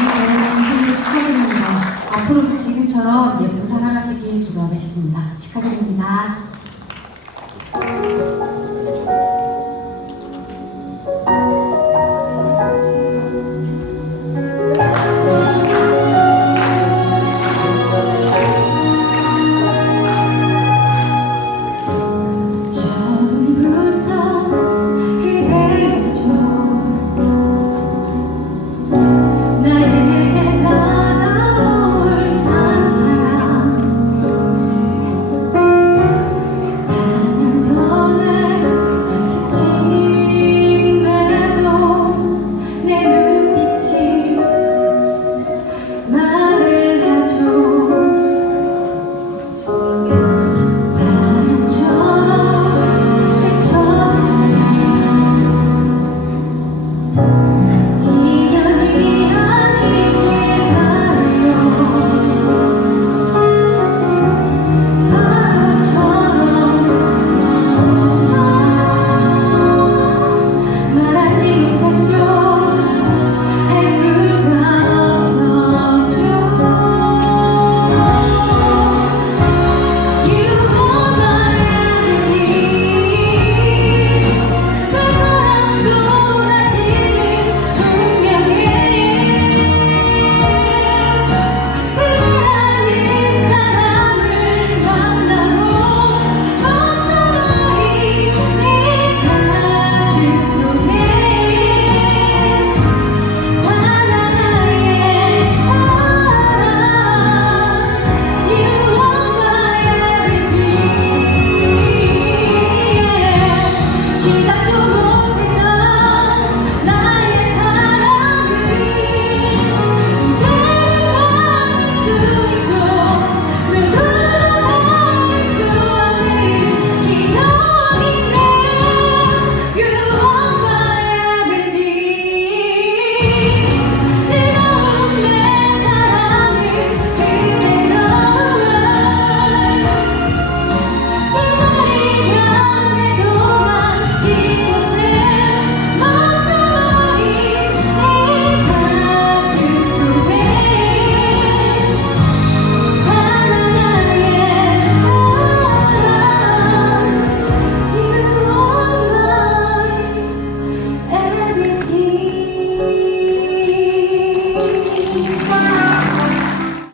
네, 진심으로 축하드립니다. 앞으로도 지금처럼 예쁜 사랑하시길 기도하겠습니다. 축하드립니다.